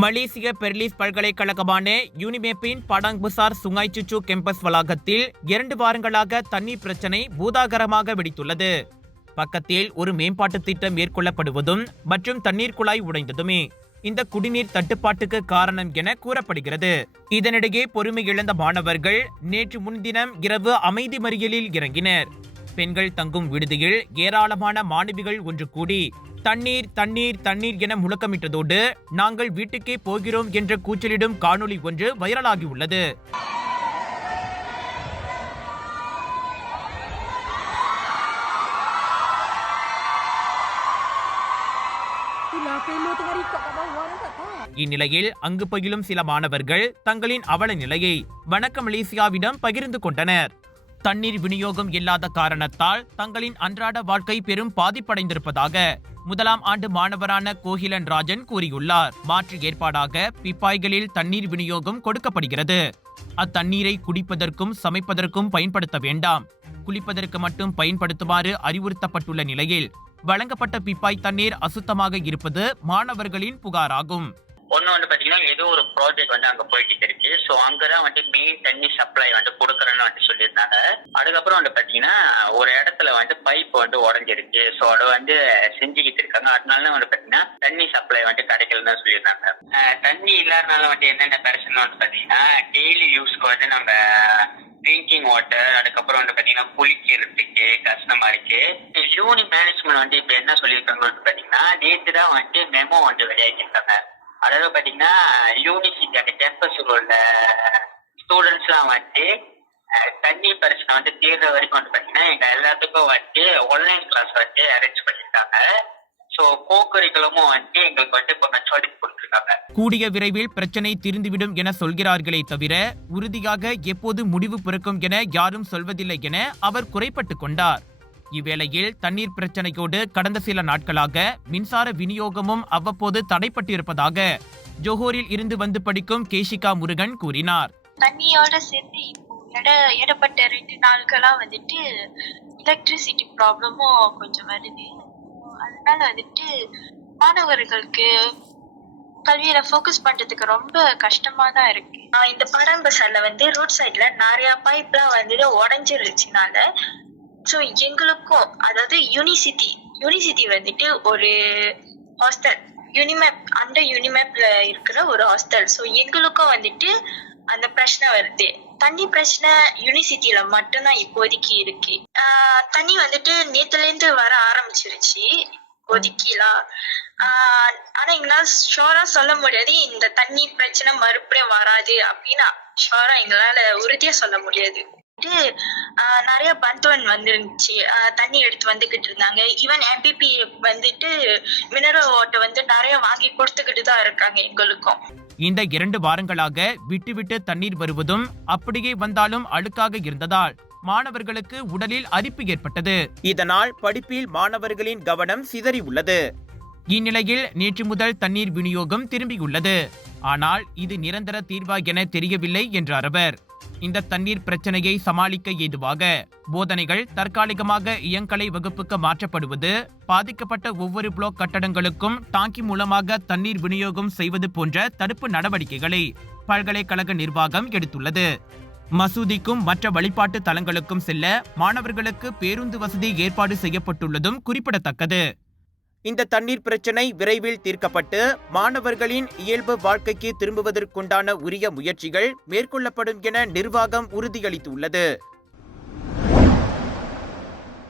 மலேசிய Perlis பல்கலைக்கழகமான யூனிமேப்பின் படாங் புசார் Sungai சுச்சு campus வளாகத்தில் 2 வாரங்களாக தண்ணீர் பிரச்சினை பூதாகரமாக வெடித்துள்ளது. பக்கத்தில் ஒரு மேம்பாட்டு திட்டம் மேற்கொள்ளப்படுவதும் மற்றும் தண்ணீர் குழாய் உடைந்ததுமே இந்த குடிநீர் தட்டுப்பாட்டுக்கு காரணம் என கூறப்படுகிறது. இதனிடையே பொறுமை இழந்த மாணவர்கள் நேற்று முன்தினம் இரவு அமைதி மறியலில் இறங்கினர். பெண்கள் தங்கும் விடுதியில் ஏராளமான மாணவிகள் ஒன்று கூடி தண்ணீர் தண்ணீர் தண்ணீர் என முழக்கமிட்டதோடு நாங்கள் வீட்டுக்கே போகிறோம் என்ற கூச்சலிடும் காணொளி ஒன்று வைரலாகியுள்ளது. இந்நிலையில் அங்கு பயிலும் சில மாணவர்கள் தங்களின் அவல நிலையை வணக்கம் மலேசியாவிடம் பகிர்ந்து கொண்டனர். தண்ணீர் விநியோகம் இல்லாத காரணத்தால் தங்களின் அன்றாட வாழ்க்கை பெரும் பாதிப்படைந்திருப்பதாக 1ஆம் ஆண்டு மாணவரான கோகிலன் ராஜன் கூறியுள்ளார். மாற்று ஏற்பாடாக பிப்பாய்களில் தண்ணீர் விநியோகம் கொடுக்கப்படுகிறது. அத்தண்ணீரை குடிப்பதற்கும் சமைப்பதற்கும் பயன்படுத்த வேண்டாம், குளிப்பதற்கு மட்டும் பயன்படுத்துமாறு அறிவுறுத்தப்பட்டுள்ள நிலையில் வழங்கப்பட்ட பிப்பாய் தண்ணீர் அசுத்தமாக இருப்பது மாணவர்களின் புகாராகும். ஒன்னு பாத்தீங்கன்னா ஏதோ ஒரு ப்ராஜெக்ட் அங்க போயிட்டு இருக்கு. சோ அங்கதான் மெயின் தண்ணி சப்ளை கொடுக்கறேன்னு சொல்லியிருந்தாங்க. அதுக்கப்புறம் பாத்தீங்கன்னா ஒரு இடத்துல பைப் உடஞ்சிருக்கு. சோ அதை செஞ்சுக்கிட்டு இருக்காங்க. அதனால பாத்தீங்கன்னா தண்ணி சப்ளை கிடைக்கலன்னு சொல்லியிருந்தாங்க. தண்ணி இல்லாதனால என்னென்ன பிரச்சனை பாத்தீங்கன்னா டெய்லி யூஸ்க்கு நம்ம ட்ரிங்கிங் வாட்டர், அதுக்கப்புறம் பாத்தீங்கன்னா குளிக்கிறதுக்கு கஷ்டமா இருக்கு. யூனி மேனேஜ்மெண்ட் இப்ப என்ன சொல்லியிருக்காங்க பாத்தீங்கன்னா நேற்று தான் மெமோ வெளியாகிருக்காங்க. அதாவது பாத்தீங்கன்னா யூனிவர்சிட்டி அந்த கேம்பஸ்ல உள்ள ஸ்டூடெண்ட்ஸ் எல்லாம் தண்ணி பிரச்சனை தீர்ற வரைக்கும் பாத்தீங்கன்னா எங்க எல்லாத்துக்கும் ஆன்லைன் கிளாஸ் அரேஞ்ச் பண்ணிருக்காங்க. சோ கோகரிகளுமும் எங்களுக்கு இப்ப மெச்சோரிட்டி கொடுத்திருக்காங்க. கூடிய விரைவில் பிரச்சனை தீர்ந்துவிடும் என சொல்கிறார்களே தவிர உறுதியாக எப்போது முடிவு பிறக்கும் என யாரும் சொல்வதில்லை என அவர் குறைப்பட்டுக் கொண்டார். இவ்வேளையில் தண்ணீர் பிரச்சனையோடு கடந்த சில நாட்களாக மின்சார விநியோகமும் அவ்வப்போது தடைப்பட்டிருப்பதாக ஜோஹோரில் இருந்து வந்து படிக்கும் கேஷிகா முருகன் கூறினார். தண்ணியோட சேர்ந்து இடப்பட்ட 2 நாட்களா எலக்ட்ரிசிட்டி ப்ராப்ளமும் கொஞ்சம் வருது. அதனால மாணவர்களுக்கு கல்வியில ஃபோக்கஸ் பண்றதுக்கு ரொம்ப கஷ்டமா தான் இருக்கு. இந்த படாங் பசார்ல ரோட் சைட்ல நிறைய பைப்லாம் உடஞ்சிருச்சுனால ஸோ எங்களுக்கும் அதாவது யூனிசிட்டி ஒரு ஹாஸ்டல் யூனிமேப்ல இருக்கிற ஒரு ஹாஸ்டல். ஸோ எங்களுக்கும் அந்த பிரச்சனை வருது. தண்ணி பிரச்சனை யூனிசிட்டியில மட்டும்தான் இப்போதைக்கு இருக்கு. தண்ணி நேத்துல இருந்து வர ஆரம்பிச்சிருச்சு இப்போதைக்குலாம். ஆனா எங்களால ஷோரா சொல்ல முடியாது இந்த தண்ணி பிரச்சனை மறுபடியும் வராது அப்படின்னு ஷோரா எங்களால உறுதியா சொல்ல முடியாது. நிறைய பந்தோன் வந்துருந்துச்சு, தண்ணி எடுத்து வந்துகிட்டு இருந்தாங்க. ஈவன் எம்பிபி மினரல் வாட்டர் நிறைய வாங்கி கொடுத்துக்கிட்டு தான் இருக்காங்க எங்களுக்கும். இந்த 2 வாரங்களாக விட்டு விட்டு தண்ணீர் வருவதும் அப்படியே வந்தாலும் அழுக்காக இருந்ததால் மாணவர்களுக்கு உடலில் அரிப்பு ஏற்பட்டது. இதனால் படிப்பில் மாணவர்களின் கவனம் சிதறி உள்ளது. இந்நிலையில் நேற்று முதல் தண்ணீர் விநியோகம் திரும்பியுள்ளது. ஆனால் இது நிரந்தர தீர்வா என தெரியவில்லை என்றார் அவர். இந்த தண்ணீர் பிரச்சனையை சமாளிக்க ஏதுவாக போதனைகள் தற்காலிகமாக இயங்கலை வகுப்புக்கு மாற்றப்படுவது, பாதிக்கப்பட்ட ஒவ்வொரு பிளாக் கட்டடங்களுக்கும் டாங்கி மூலமாக தண்ணீர் விநியோகம் செய்வது போன்ற தடுப்பு நடவடிக்கைகளை பல்கலைக்கழக நிர்வாகம் எடுத்துள்ளது. மசூதிக்கும் மற்ற வழிபாட்டு தலங்களுக்கும் செல்ல மாணவர்களுக்கு பேருந்து வசதி ஏற்பாடு செய்யப்பட்டுள்ளதும் குறிப்பிடத்தக்கது. இந்த தண்ணீர் பிரச்சனை விரைவில் தீர்க்கப்பட்டு மாணவர்களின் இயல்பு வாழ்க்கைக்கு திரும்புவதற்குண்டான உரிய முயற்சிகள் மேற்கொள்ளப்படும் என நிர்வாகம் உறுதியளித்துள்ளது.